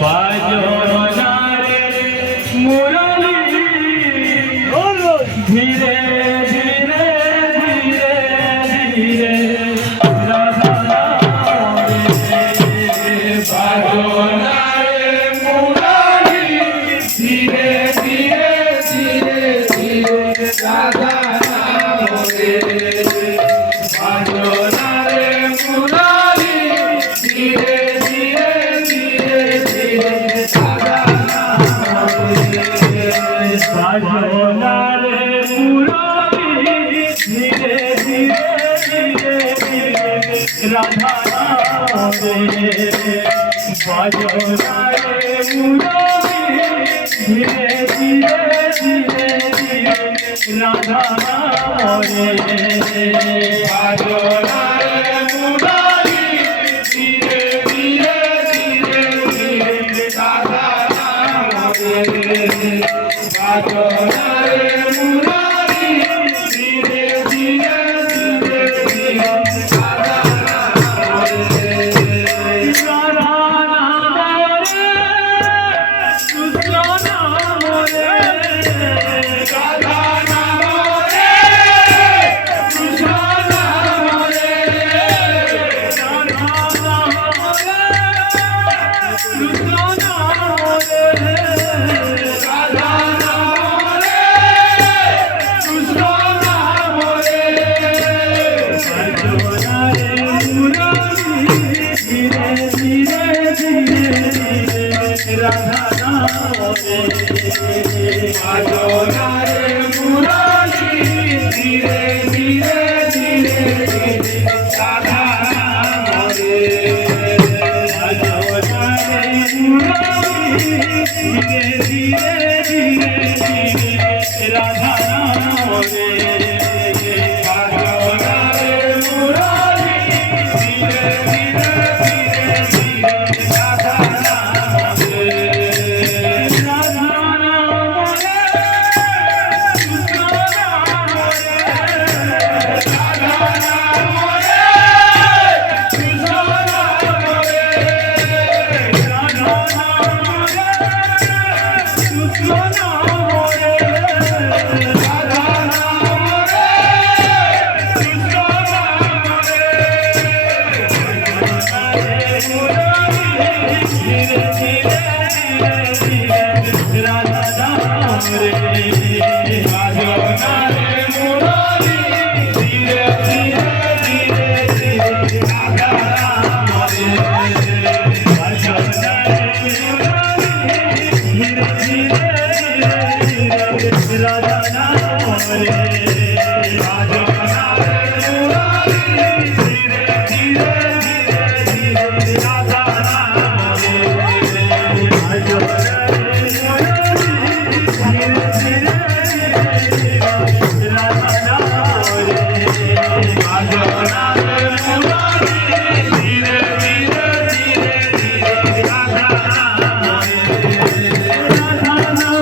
বাজনারে মুরলী ধীরে ধীরে ধীরে ধীরে রাধা বাজনারে মুরলী ধীরে ধীরে ধীরে ধীরে রাধা বাজনারে মুরলী ধীরে ধীরে ধীরে ধীরে রাধা বাজনারে মুরলী ধীরে ধীরে ধীরে ধীরে রাধা বাজনারে মুরলী ধীরে ধীরে ধীরে ধীরে রাধা বাজনারে মুরলী ধীরে ধীরে ধীরে ধীরে রাধা বাজনারে মুরলী ধীরে ধীরে ধীরে ধীরে রাধা বাজনারে মুরলী ধীরে ধীরে ধীরে ধীরে রাধা বাজনারে মুরলী ধীরে ধীরে ধীরে ধীরে রাধা বাজনারে মুরলী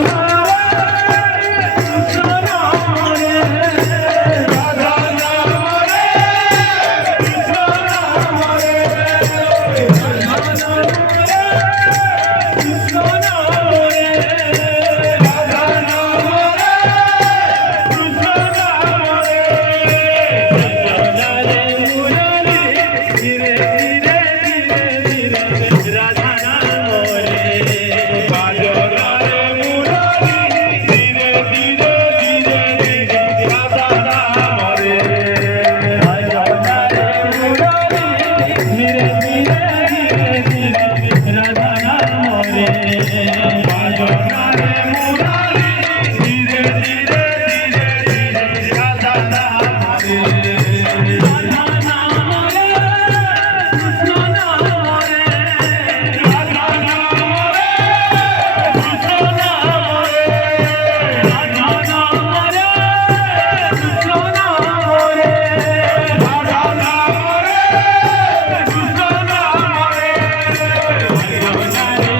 ধীরে ধীরে ধীরে ধীরে রাধা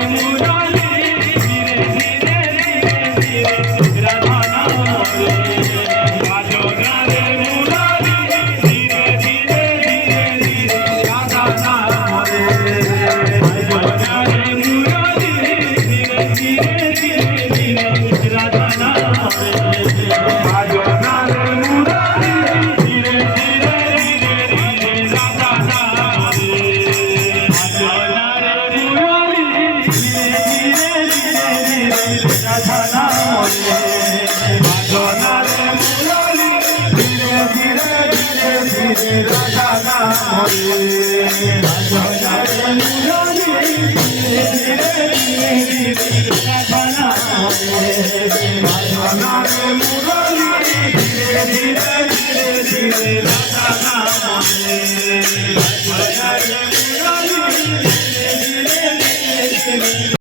Murali রাধা নাম রে রাধা মুরারি ধীরে ধীরে রাধা নাম রে রাধা মুরারি ধীরে ধীরে রাধা